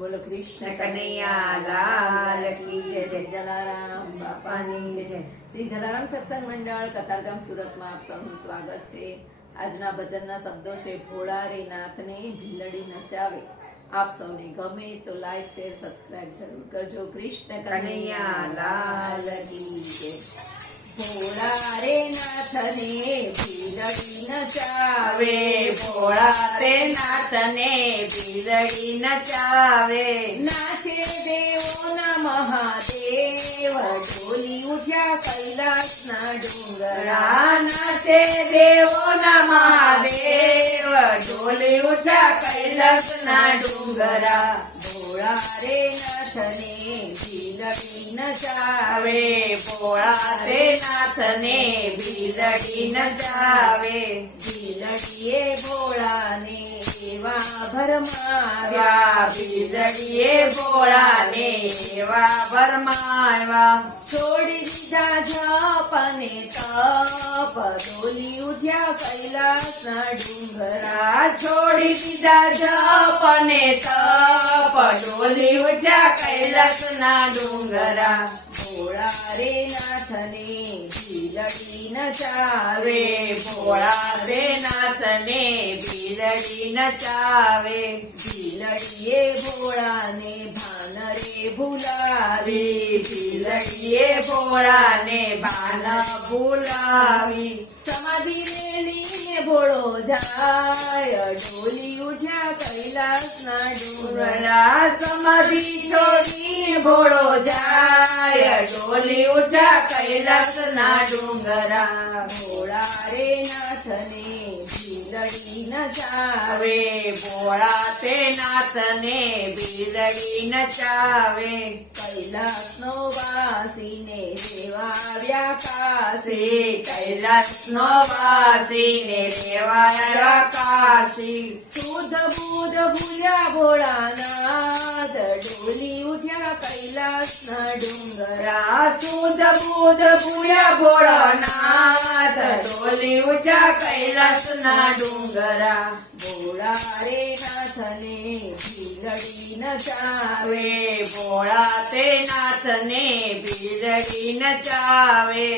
બોલો કૃષ્ણ કનૈયા લાલ કી જય. જય જલારામ બાપાની જય. શ્રી જલારામ સત્સંગ મંડળ કતારગામ સુરતમાં આપ સૌનું સ્વાગત છે. આજના ભજનના શબ્દો છે, ભોળા રે નાથને ભીલડી નચાવે. આપ સૌને ગમે તો લાઈક શેર સબસ્ક્રાઇબ જરૂર કરજો. કૃષ્ણ કનૈયા લાલ કી જય. ભોળા રે નાથને ભીલડી નચાવે, ભોળા તે નાથને ભીલડી નચાવે. નાચે દેવોના મહાદેવ, ઢોલી ઉઠ્યા કૈલાસના ડુંગરા. નાચે દેવોના મહાદેવ, ઢોલી ઉઠ્યા કૈલાસના ડુંગરા. ભોળા રે નાથને ભીલડી નચાવે, ભોળા તે નાથને ભીલડી નચાવે. ભીલડીએ ભોળાને એવા ભરમાવ્યા, આવ્યા ભીલડીએ ભોળાને એવા ભરમાવ્યા. છોડી દીધા જપ અને તપ, ડોલી ઉઠ્યા કૈલાસના ડુંગરા. છોડી દીધા જપ અને તપ, ડોલી ઉઠ્યા કૈલાસના ડુંગરા. ભોળા રે નાથને ભીલડી નચાવે, ભોળા તે નાથને ભીલડી નચાવે. ભીલડીએ ભોળાને ભાન રે ભૂલાવી, ભીલડીએ ભોળાને ભાન ભૂલાવી. સમાધિ મેલીને ભોળો જાય, ડોલી ઉઠ્યા કૈલાસના ડુંગરા. સમાધિ છોડી ભોળો જાય, ડોલી ઉઠ્યા કૈલાસના ડુંગરા. ભોળા રે નાથને ભીલડી નચાવે, ભોળા તે નાથને ભીલડી નચાવે. કૈલાસનો વાસીને રેવાવ્યા કાશે, કૈલાસનો વાસીને રેવાયા કાશી. શુદ્ધ બુદ્ધ ભૂલ્યા ભોળાનાથ, ડોલી ઉઠ્યા કૈલાસના ડુંગરા. શુદ્ધ બુદ્ધ ભૂયા ભોળાનાથ, ડોલી ઉઠ્યા કૈલાસના ડુંગરા. ભોળા રે નાથને ભીલડી નચાવે, ભોળા તે નાથને ભીલડી નચાવે.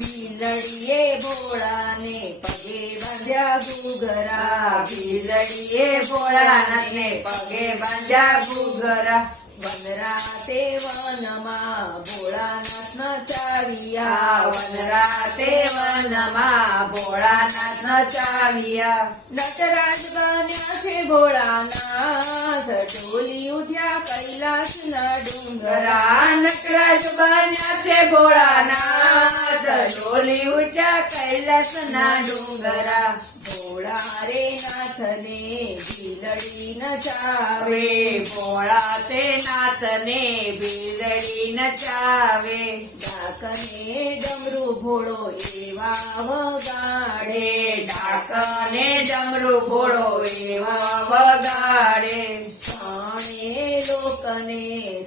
ભીલડીએ ભોળાને પગે બાંધ્યા ઘૂઘરા. ભીલડીએ ભોળાનાથને પગે બાંધ્યા ઘૂઘરા. વનરાતે વનમાં ભોળાનાથ નચાવ્યા, વનરાતે વનમાં ભોળાનાથ નચાવ્યા. નટરાજ બન્યા છે ભોળાનાથ, ડોલી ઉઠ્યા કૈલાસના ડુંગરા. નટરાજ બન્યા છે ભોળાનાથ, ડોલી ઉઠ્યા કૈલાસના ડુંગરા. ભોળા રે નાથને ભીલડી નચાવે, ભોળા તે નાથને ભીલડી નચાવે. ડાકને ડમરૂ ભોળો એવા વગાડે, ડાકને ડમરૂ ભોળો એવા વગાડે. ત્રણે લોકને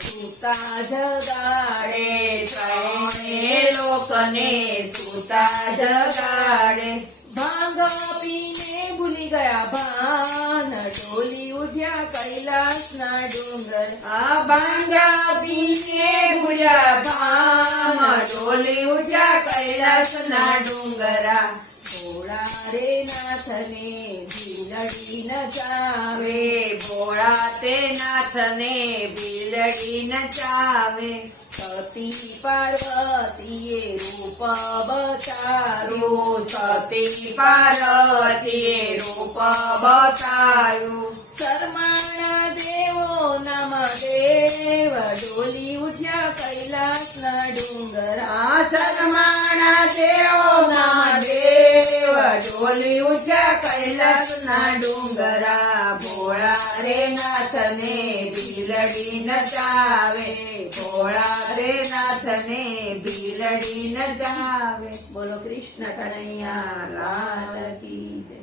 સૂતા જગાડે, ત્રણે લોકને સૂતા જગાડે. ભાંગ પીને ભૂલી ગયા ભાન, ડોલી ઉઠ્યા કૈલાસના ડુંગર. આ ભાંગા પીને ભૂલ્યા ભાન, ડોલી ઉઠ્યા કૈલાસના ડુંગરા. ભોળા રે નાથને ભીલડી નચાવે, ભોળા તે નાથને ભીલડી નચાવે. સતી પાર્વતીએ રૂપ બતાવ્યું, સતી પાર્વતીએ રૂપ બતાવ્યું. શરમાણા દેવો નામ દેવ, ડોલી ઉઠ્યા કૈલાસના ડુંગરા. શરમાણા દેવો મહાદેવ, ડોલી ઉઠ્યા કૈલાસના ડુંગરા. ભોળા રે નાથને ભીલડી નચાવે, ભોળા રે નાથને ભીલડી નચાવે. બોલો કૃષ્ણ કનૈયા લાલ કી જય.